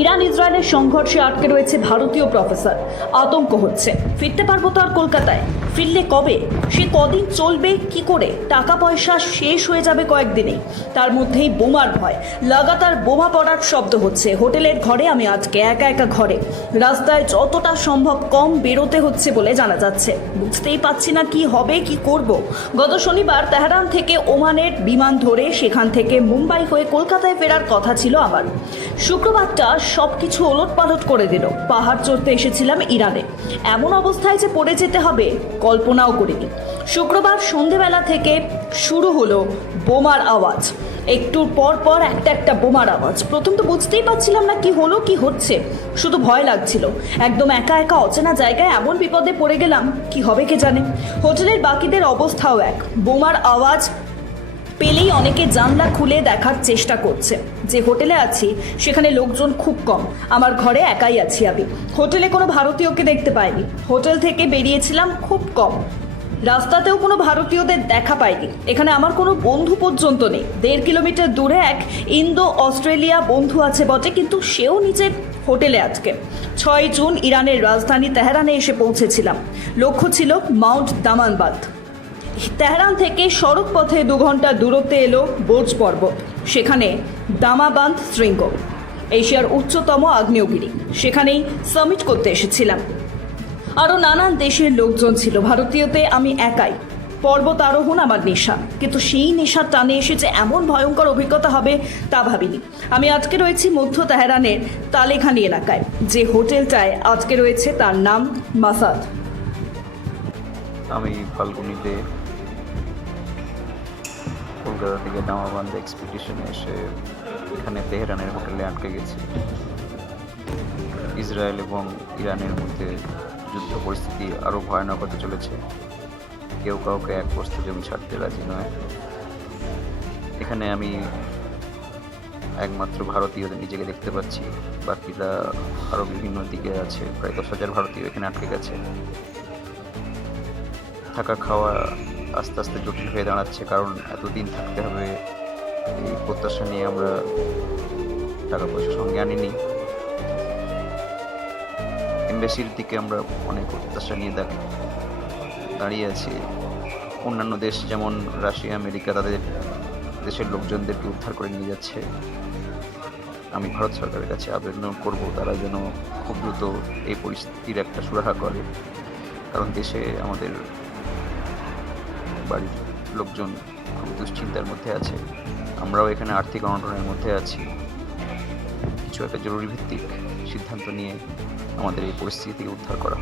Iran ইসরায়েলের সংঘর্ষে আটকে রয়েছে ভারতীয় প্রফেসর। আতঙ্ক হচ্ছে, ফিরতে পারবো তো আর কলকাতায়? ফিরলে কবে? সে কদিন চলবে কি করে? টাকা পয়সা শেষ হয়ে যাবে কয়েকদিনেই। তার মধ্যেই বোমার ভয়, লাগাতার বোমা পড়ার শব্দ হচ্ছে। হোটেলের ঘরে আমি আজকে একা একা ঘরে, রাস্তায় যতটা সম্ভব কম বেরোতে হচ্ছে বলে জানা যাচ্ছে। বুঝতেই পারছি না কি হবে, কি করব। গত শনিবার তেহরান থেকে ওমানের বিমান ধরে সেখান থেকে মুম্বাই হয়ে কলকাতায় ফেরার কথা ছিল আমার। শুক্রবারটা সব কিছু ওলটপালট করে দিল। পাহাড় চড়তে এসেছিলাম ইরানে, এমন অবস্থায় যে পড়ে যেতে হবে কল্পনাও করিনি। শুক্রবার সন্ধেবেলা থেকে শুরু হলো বোমার আওয়াজ, একটুর পর পর একটা বোমার আওয়াজ। প্রথম তো বুঝতেই পারছিলাম না কি হলো, কি হচ্ছে। শুধু ভয় লাগছিল, একদম একা একা অচেনা জায়গায় এমন বিপদে পড়ে গেলাম, কি হবে কে জানে। হোটেলের বাকিদের অবস্থাও এক। বোমার আওয়াজ পেলেই অনেকে জানলা খুলে দেখার চেষ্টা করছে। যে হোটেলে আছি সেখানে লোকজন খুব কম, আমার ঘরে একাই আছি আমি। হোটেলে কোনো ভারতীয়কে দেখতে পাইনি, হোটেল থেকে বেরিয়েছিলাম খুব কম, রাস্তাতেও কোনো ভারতীয়দের দেখা পাইনি। এখানে আমার কোনো বন্ধু পর্যন্ত নেই। 1.5 কিলোমিটার দূরে এক ইন্দো অস্ট্রেলিয়া বন্ধু আছে বটে, কিন্তু সেও নিজের হোটেলে আজকে। 6 জুন ইরানের রাজধানী তেহরানে এসে পৌঁছেছিলাম। লক্ষ্য ছিল মাউন্ট দামানবাদ। তেহরান থেকে সড়ক পথে 2 ঘন্টা দূরত্বে এলো বোর্জ পর্বত, সেখানে দামাবান্ধ শৃঙ্গ, এশিয়ার উচ্চতম আগ্নেয়গিরি। সেখানেই সামিট করতে এসেছিলাম। আরও নানান দেশের লোকজন ছিল, ভারতীয়তে আমি একাই। পর্বত আরোহণ আমার নেশা, কিন্তু সেই নেশার টানে এসেছে এমন ভয়ঙ্কর অভিজ্ঞতা হবে তা ভাবিনি। আমি আজকে রয়েছি মধ্য তেহরানের তালেখানি এলাকায়। যে হোটেলটায় আজকে রয়েছে তার নাম মাসাদ। আমি ফাল্গুনিতে কলকাতা থেকে দামাবান্ধ এক্সপিডিশনে এসে এখানে তেহরানের হোটেলে আটকে গেছি। ইসরায়েল এবং ইরানের মধ্যে যুদ্ধ পরিস্থিতি আরও ভয়ানক হতে চলেছে। কেউ কাউকে এক বস্তা জমি ছাড়তে রাজি নয়। এখানে আমি একমাত্র ভারতীয়দের নিজেকে দেখতে পাচ্ছি, বাকিরা আরও বিভিন্ন দিকে আছে। প্রায় 10,000 ভারতীয় এখানে আটকে গেছে। থাকা খাওয়া আস্তে আস্তে জটিল হয়ে দাঁড়াচ্ছে, কারণ এতদিন থাকতে হবে এই প্রত্যাশা নিয়ে আমরা টাকা পয়সা সঙ্গে আনিনি। এমবেসির দিকে আমরা অনেক প্রত্যাশা নিয়ে দাঁড়িয়ে আছি। অন্যান্য দেশ যেমন রাশিয়া, আমেরিকা তাদের দেশের লোকজনদেরকে উদ্ধার করে নিয়ে যাচ্ছে। আমি ভারত সরকারের কাছে আবেদন করব তারা যেন খুব দ্রুত এই পরিস্থিতির একটা সুরাহা করে, কারণ দেশে আমাদের বাড়ির লোকজন খুব দুশ্চিন্তার মধ্যে আছে। আমরাও এখানে আর্থিক অনটনের মধ্যে আছি। কিছু একটা জরুরি ভিত্তিক সিদ্ধান্ত নিয়ে আমাদের এই পরিস্থিতি থেকে উদ্ধার করা।